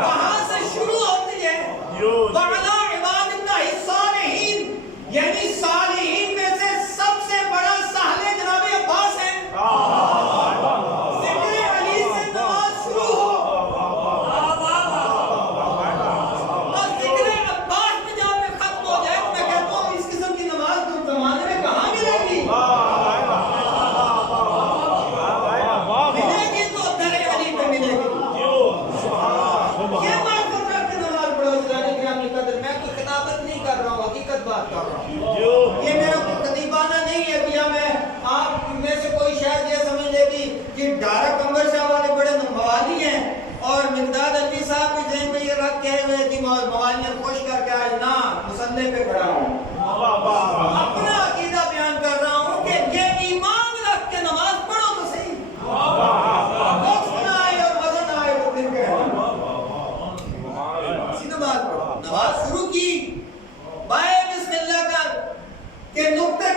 وہاں سے شروع ہوتی ہے وَعَلَىٰ عِبَادِ اللَّهِ الصَّالِحِينَ، یعنی صالحین میں سے سب سے بڑا سہل جناب عباس ہے۔ ذکر علی سے نماز شروع ہو اور ذکر عباس میں جہاں پہ ختم ہو جائے تو میں کہتا ہوں اس قسم کی نماز تو زمانے میں کہاں ملے گی؟ ملے گی تو در علی پہ ملے گی۔ یہ معرفت رکھ کے نماز پڑھو جلال گرامی قدر، میں کوئی خطابت نہیں کر رہا ہوں، حقیقت بات کر رہا ہوں۔ یہ میرا کوئی خطیبانہ نہیں ہے کہ میں آپ میں سے کوئی شاید یہ سمجھ لے کہ ڈارا کمبر صاحب والے بڑے موالی ہیں اور مقداد علی صاحب بھی ذہن میں یہ رکھ کے ہوئے کہ موالیت خوش کر کے آج نہ مسلح پہ کھڑا ہوں، اپنا عقیدہ بیان کر رہا ہوں کہ یہ ایمان رکھ کے نماز پڑھو تو صحیح، وقت نہ آئے اور مزہ نہ آئے تو پھر کہنا نماز پڑھو۔ نماز شروع کی بائے بسم اللہ کر کہ نقطے